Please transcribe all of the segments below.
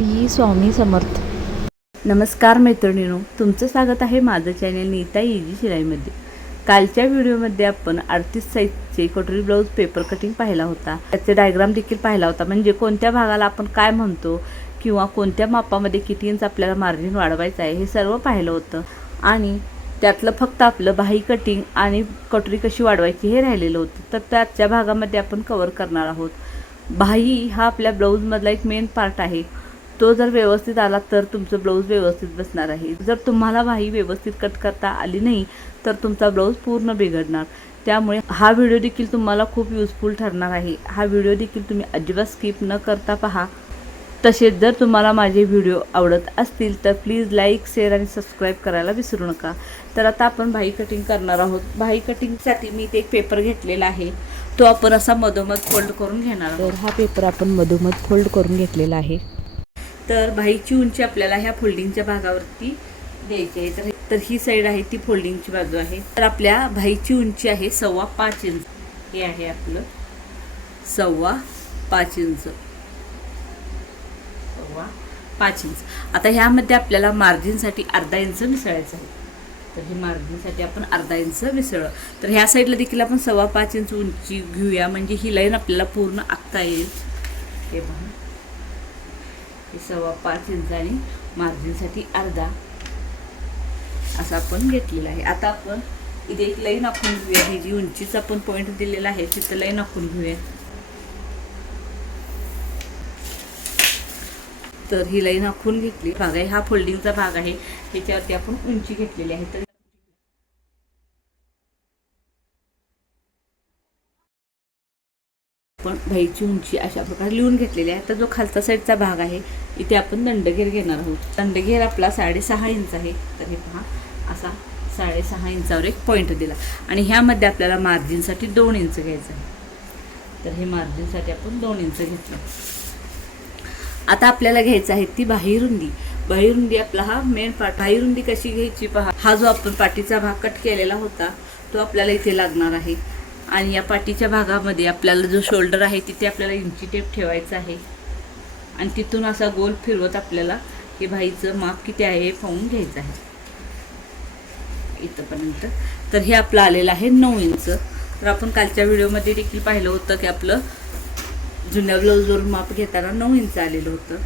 श्री स्वामी समर्थ. नमस्कार मैत्रिणीनो तुमचं स्वागत आहे माझं चॅनल नीता इजी शिलाईमध्ये. कालच्या व्हिडिओमध्ये आपण अडतीस साईजचे कटोरी ब्लाऊज पेपर कटिंग पाहिला होता. त्याचे डायग्राम देखील पाहिला होता. म्हणजे कोणत्या भागाला आपण काय म्हणतो किंवा कोणत्या मापामध्ये किती इंच आपल्याला मार्जिन वाढवायचं आहे हे सर्व पाहिलं होतं. आणि त्यातलं फक्त आपलं बाही कटिंग आणि कटोरी कशी वाढवायची हे राहिलेलं होतं. तर त्याच्या भागामध्ये आपण कवर करणार आहोत. बाही हा आपल्या ब्लाऊजमधला एक मेन पार्ट आहे. तो जर व्यवस्थित आला तर तुमचं ब्लाऊज व्यवस्थित बसणार आहे. जर तुम्हाला बाही व्यवस्थित कट करता आली नाही तर तुमचा ब्लाऊज पूर्ण बिघडणार. त्यामुळे हा व्हिडिओ देखील तुम्हाला खूप युजफुल ठरणार आहे. हा व्हिडिओ देखील तुम्ही अजिबात स्किप न करता पहा. तसेच जर तुम्हाला माझे व्हिडिओ आवडत असतील तर प्लीज लाईक शेअर आणि सबस्क्राईब करायला विसरू नका. तर आता आपण भाई कटिंग करणार आहोत. भाई कटिंगसाठी मी इथे एक पेपर घेतलेला आहे. तो आपण असा मधोमध फोल्ड करून घेणार आहोत. तर हा पेपर आपण मधोमध फोल्ड करून घेतलेला आहे. तर बाईची उंची आपल्याला ह्या फोल्डिंगच्या भागावरती द्यायची आहे. तर तर ही साईड आहे ती फोल्डिंगची बाजू आहे. तर आपल्या बाईची उंची आहे सव्वा पाच इंच. हे आहे आपलं सव्वा पाच इंच. सव्वा पाच इंच. आता ह्यामध्ये आपल्याला मार्जिनसाठी अर्धा इंच मिसळायचं आहे. तर हे मार्जिनसाठी आपण अर्धा इंच मिसळलं. तर ह्या साईडला देखील आपण सव्वा पाच इंच उंची घेऊया. म्हणजे ही लाईन आपल्याला पूर्ण आखता येईल. हे पहा. सव्वा पाच इंच आणि मार्जिनसाठी अर्धा असं आपण घेतलेलं आहे. आता आपण इथे एक लाईन आखून घेऊया. ही जी उंचीचा आपण पॉईंट दिलेला आहे तिथं लाईन आखून घेऊया. तर ही लाईन आखून घेतली. भाग आहे हा फोल्डिंगचा भाग आहे. त्याच्यावरती आपण उंची घेतलेली आहे. तर पण भाईची उंची अशा प्रकारे लिहून घेतलेली आहे. तर जो खालचा साईडचा भाग आहे इथे आपण दंडघेर घेणार आहोत. दंडघेर आपला साडेसहा इंच आहे. तर हे पहा असा साडेसहा इंचावर एक पॉईंट दिला. आणि ह्यामध्ये आपल्याला मार्जिनसाठी दोन इंच घ्यायचं आहे. तर हे मार्जिनसाठी आपण दोन इंच घेतलं. आता आपल्याला घ्यायचं आहे ती बाहिरुंदी. बाहिरुंदी आपला हा मेन पार्ट बाहिरुंदी कशी घ्यायची पहा. हा जो आपण पाठीचा भाग कट केलेला होता तो आपल्याला इथे लागणार आहे. आणि या पाठीच्या भागामध्ये आपल्याला जो शोल्डर आहे तिथे आपल्याला इंची टेप ठेवायचा आहे. आणि तिथून असा गोल फिरवत आपल्याला हे भाईचं माप किती आहे हे पाहून घ्यायचं आहे. इथंपर्यंत. तर हे आपलं आलेलं आहे नऊ इंच. तर आपण कालच्या व्हिडिओमध्ये देखील पाहिलं होतं की आपलं जुन्या ब्लाऊजवर माप घेताना नऊ इंच आलेलं होतं.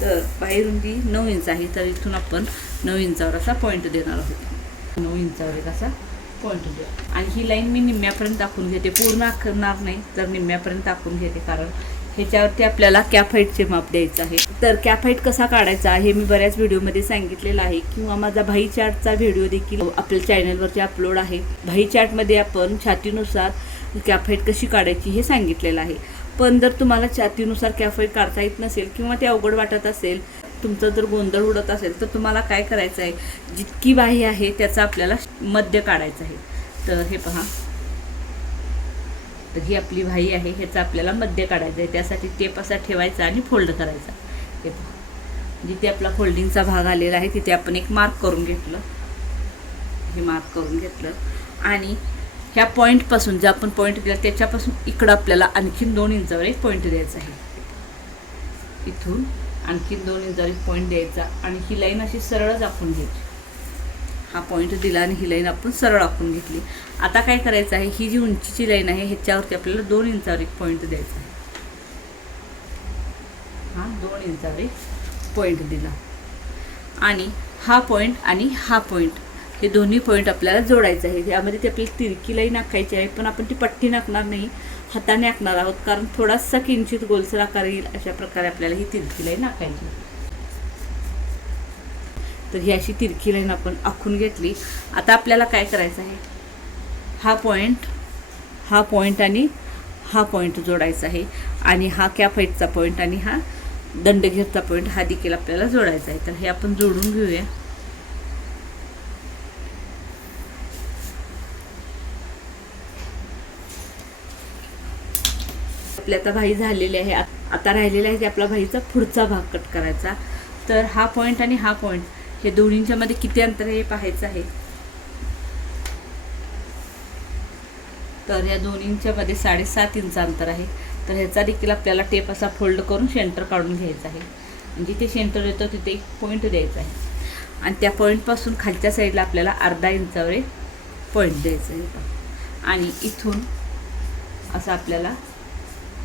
तर बाहेरुंदी नऊ इंच आहे तर इथून आपण नऊ इंचावर असा पॉईंट देणार आहोत. नऊ इंचावर एक असा पॉईंट आणि ही लाईन मी निम्म्यापर्यंत टाकून घेते. पूर्ण आखणार नाही तर निम्म्यापर्यंत टाकून घेते. कारण ह्याच्यावरती आपल्याला कॅफाईटचे माप द्यायचं आहे. तर कॅफाईट कसा काढायचा हे मी बऱ्याच व्हिडिओमध्ये सांगितलेलं आहे. किंवा माझा भाई चार्टचा व्हिडिओ देखील आपल्या चॅनलवरती अपलोड आहे. भाई चार्टमध्ये आपण छातीनुसार कॅफाईट कशी काढायची हे सांगितलेलं आहे. पण जर तुम्हाला छातीनुसार कॅफाईट काढता येत नसेल किंवा ते अवघड वाटत असेल तुमचं जर गोंधळ उडत असेल तर तुम्हाला काय करायचं आहे? जितकी बाही आहे त्याचा आपल्याला मध्य काढायचं आहे. तर हे पहा. तर ही आपली भाई आहे ह्याचा आपल्याला मध्य काढायचं आहे. त्यासाठी टेप असा ठेवायचा आणि फोल्ड करायचा. हे पहा. म्हणजे जिथे आपला फोल्डिंगचा भाग आलेला आहे तिथे आपण एक मार्क करून घेतलं. हे मार्क करून घेतलं. आणि ह्या पॉईंटपासून जे आपण पॉईंट दिला त्याच्यापासून इकडं आपल्याला आणखीन दोन इंचावर एक पॉईंट द्यायचा आहे. इथून आणखीन दोन इंचावर एक पॉईंट द्यायचा आणि ही लाईन अशी सरळच आखून घ्यायची हा पॉईंट दिला आणि ही लाईन आपण सरळ आखून घेतली. आता काय करायचं आहे? ही जी उंचीची लाईन आहे ह्याच्यावरती आपल्याला दोन इंचावर एक पॉईंट द्यायचा आहे. हा दोन इंचावर एक पॉईंट दिला. आणि हा पॉईंट आणि हा पॉईंट हे दोन्ही पॉईंट आपल्याला जोडायचं आहे यामध्ये ती आपल्याला तिरकी लाईन आखायची आहे पण आपण ती पट्टी नाकणार नाही हाताने आखणार आहोत कारण थोडासा किंचित गोलसर आकार येईल अशा प्रकारे आपल्याला ही तिरकी लाईन आखायची तर ही अशी तिरकी लाईन आपण आखून घेतली. आता आपल्याला काय करायचं आहे? हा पॉईंट हा पॉईंट आणि हा पॉईंट जोडायचा आहे. आणि हा कॅफाईटचा पॉईंट आणि हा दंडघेरचा पॉईंट हा देखील आपल्याला जोडायचा आहे. तर हे आपण जोडून घेऊया. आपले आता भाई झालेले आहे. आ- आता राहिलेला आहे की आपला भाईचा पुढचा भाग कट करायचा. तर हा पॉईंट आणि हा पॉईंट हे दोन्हींच्या मध्ये किती अंतर हे पाहायचं आहे. तर या दोन्हींच्या मध्ये साडेसात इंच अंतर आहे. तर ह्याचा देखील आपल्याला टेप असा फोल्ड करून सेंटर काढून घ्यायचा आहे. जिथे सेंटर येतो तिथे एक पॉईंट द्यायचा आहे. आणि त्या पॉईंटपासून खालच्या साईडला आपल्याला अर्धा इंचावर पॉईंट द्यायचा आहे. आणि इथून असं आपल्याला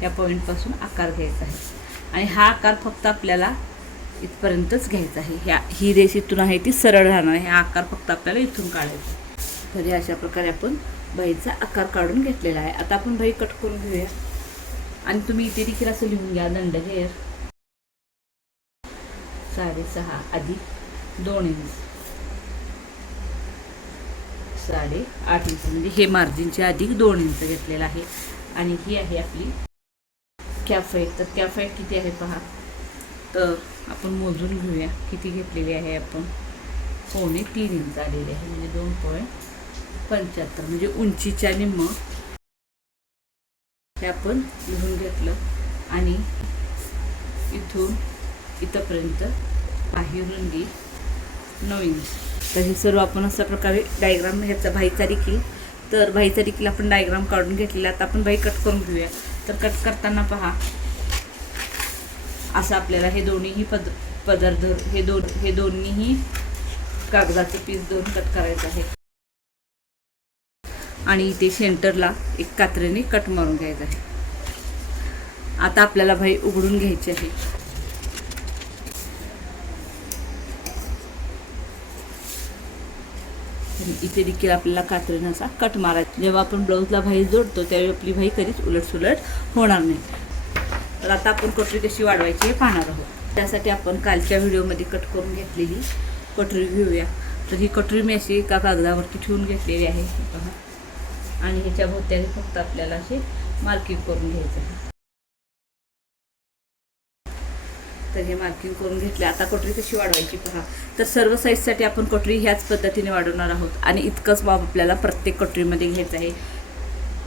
या पॉईंटपासून आकार घ्यायचा आहे. आणि हा आकार फक्त आपल्याला इथपर्यंतच घ्यायचा आहे. ह्या ही रेस इथून आहे ती सरळ राहणार आहे. हा आकार फक्त आपल्याला इथून काढायचा आहे. तर अशा प्रकारे आपण बाईचा आकार काढून घेतलेला आहे. आता आपण बाई कट करून घेऊया. आणि तुम्ही इथे देखील असं लिहून घ्या दंड घेर. साडेसहा अधिक दोन इंच. साडे आठ इंच. म्हणजे हे मार्जिनचे अधिक दोन इंच घेतलेलं आहे. आणि ही आहे आपली कॅफाईट तर कॅफाईट किती आहे पहा. तर आपण मोजून घेऊया किती घेतलेली आहे आपण. पोणे तीन इंच आलेली आहे. म्हणजे दोन पॉईंट पंच्याहत्तर. म्हणजे उंचीच्या निम्म हे आपण लिहून घेतलं. आणि इथून इथंपर्यंत आहे रुंदी नऊ इंच. तर हे सर्व आपण अशा प्रकारे डायग्राम ह्याचा भाईचा देखील तर भाईचा देखील आपण डायग्राम काढून घेतलेला. आता आपण भाई कट करून घेऊया. तर कट करताना पहा. असं आपल्याला हे दोन्हीही पद पदार्थ हे दोन हे दोन्हीही कागदाचं पीस दोन कट करायचं आहे. आणि इथे सेंटरला एक कात्रीने कट मारून घ्यायचं आहे. आता आपल्याला भाई उघडून घ्यायची आहे. इथे देखील आपल्याला कात्रीनं असा कट मारायचा. जेव्हा आपण ब्लाऊजला भाई जोडतो त्यावेळी आपली भाई कधीच उलटसुलट होणार नाही. तर आता आपण कटोरी कशी वाढवायची हे पाहणार आहोत. त्यासाठी आपण कालच्या व्हिडिओमध्ये कट करून घेतलेली कटोरी घेऊया. तर ही कटोरी मी अशी एका कागदावरती ठेवून घेतलेली आहे. पहा. आणि ह्याच्या भोवत्याने फक्त आपल्याला असे मार्किंग करून घ्यायचं आहे. तर हे मार्किंग करून घेतले. आता कटोरी कशी वाढवायची पहा. तर सर्व साईजसाठी आपण कटोरी ह्याच पद्धतीने वाढवणार आहोत. आणि इतकंच माप आपल्याला प्रत्येक कटोरीमध्ये घ्यायचं आहे.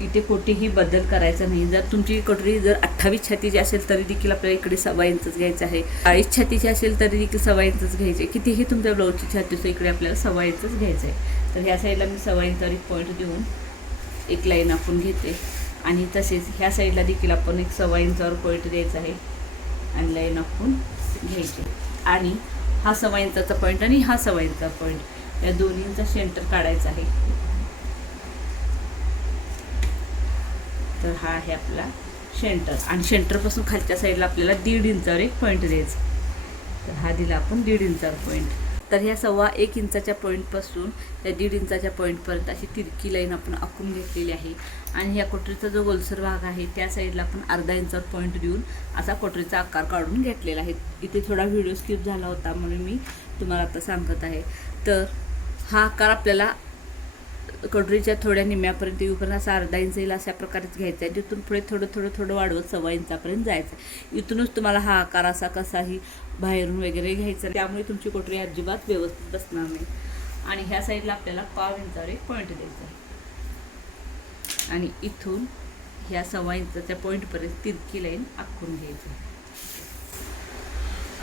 इथे कुठेही बदल करायचा नाही. जर तुमची कटोरी जर अठ्ठावीस छातीची असेल तरी देखील आपल्याला इकडे सव्वा इंचच घ्यायचं आहे. चाळीस छातीची असेल तरी देखील सव्वा इंचच घ्यायचे. कितीही तुमच्या ब्लाऊजची छाती असो इकडे आपल्याला सव्वा इंचच घ्यायचं आहे. तर ह्या साईडला मी सव्वा इंचावर एक पॉईंट देऊन एक लाईन आपण घेते. आणि तसेच ह्या साईडला देखील आपण एक सव्वा इंचावर पॉईंट द्यायचा आहे. आणि लाईन आपण घ्यायची. आणि हा सव्वा इंचाचा पॉईंट आणि हा सव्वा इंचा पॉईंट या दोन्हींचा सेंटर काढायचा आहे. तर हा आहे आपला सेंटर आणि सेंटरपासून खालच्या साईडला आपल्याला दीड इंचावर एक पॉईंट द्यायचा. तर हा दिला आपण दीड इंचावर पॉईंट तर ह्या सव्वा एक इंचाच्या पॉईंटपासून त्या दीड इंचाच्या पॉईंटपर्यंत अशी तिरकी लाईन आपण आखून घेतलेली आहे. आणि ह्या कोटरीचा जो गोलसर भाग आहे त्या साईडला आपण अर्धा इंचावर पॉईंट देऊन असा कोटरीचा आकार काढून घेतलेला आहे. इथे थोडा व्हिडिओ स्किप झाला होता म्हणून मी तुम्हाला आता सांगत आहे. तर हा आकार आपल्याला कटोरीच्या थोड्या निम्म्यापर्यंत येऊपर्यंत असा अर्धा इंच येईल अशा प्रकारेच घ्यायचा आहे. तिथून पुढे थोडं थोडं थोडं वाढवत सव्वा इंचापर्यंत जायचं आहे. इथूनच तुम्हाला हा आकार असा कसाही बाहेरून वगैरे घ्यायचा त्यामुळे तुमची कोटरी अजिबात व्यवस्थित बसणार नाही. आणि ह्या साईडला आपल्याला पाव इंचावर एक पॉईंट द्यायचा आहे. आणि इथून ह्या सव्वा इंचाच्या पॉईंटपर्यंत तिरकी लाईन आखून घ्यायची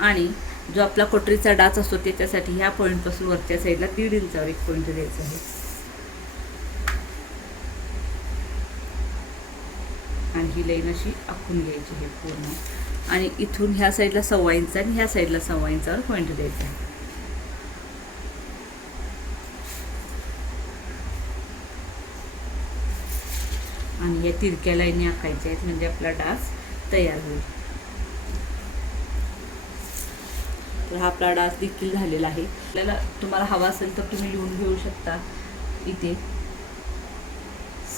आणि जो आपला कोटरीचा डाच असतो त्याच्यासाठी ह्या पॉईंटपासून वरच्या साईडला दीड इंचावर एक पॉईंट द्यायचा आहे. ही लाईन अशी आखून घ्यायची आहे पूर्ण. आणि इथून ह्या साईडला सव्वा इंच आणि ह्या साईडला सव्वा इंचावर पॉईंट द्यायचा आहे. आणि या तिरक्या लाईनी आखायच्या आहेत म्हणजे आपला डास तयार होईल. तर हा आपला डास देखील झालेला आहे. आपल्याला तुम्हाला हवा असेल तर तुम्ही लिहून घेऊ शकता. इथे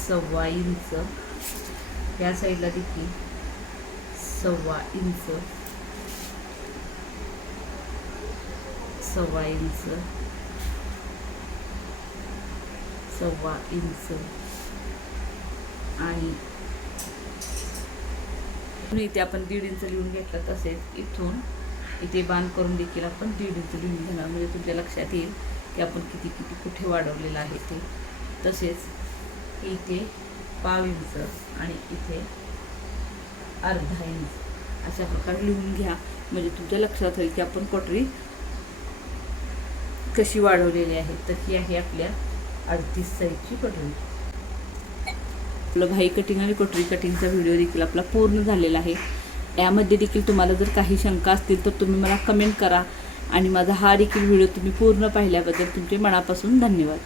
सव्वा इंच या साईडला देखील सव्वा इंच. सव्वा इंच. सव्वा इंच. आणि इथे आपण दीड इंच लिहून घेतलं तसेच इथून इथे बांध करून देखील आपण दीड इंच लिहून घेणार. म्हणजे तुमच्या लक्षात येईल की आपण किती किती कुठे वाढवलेलं आहे ते. तसेच इथे पाव इंच आणि इथे अर्धा इंच अशा प्रकारे लिहून घ्या. म्हणजे तुमच्या लक्षात होईल की आपण पटरी कशी वाढवलेली आहे. तर ही आहे आपल्या अडतीस साईजची कटोरी आपलं भाई कटिंग आणि कटोरी कटिंगचा व्हिडिओ देखील आपला पूर्ण झालेला आहे. यामध्ये देखील तुम्हाला जर काही शंका असतील तर तुम्ही मला कमेंट करा. आणि माझा हा देखील व्हिडिओ तुम्ही पूर्ण पाहिल्याबद्दल तुमचे मनापासून धन्यवाद.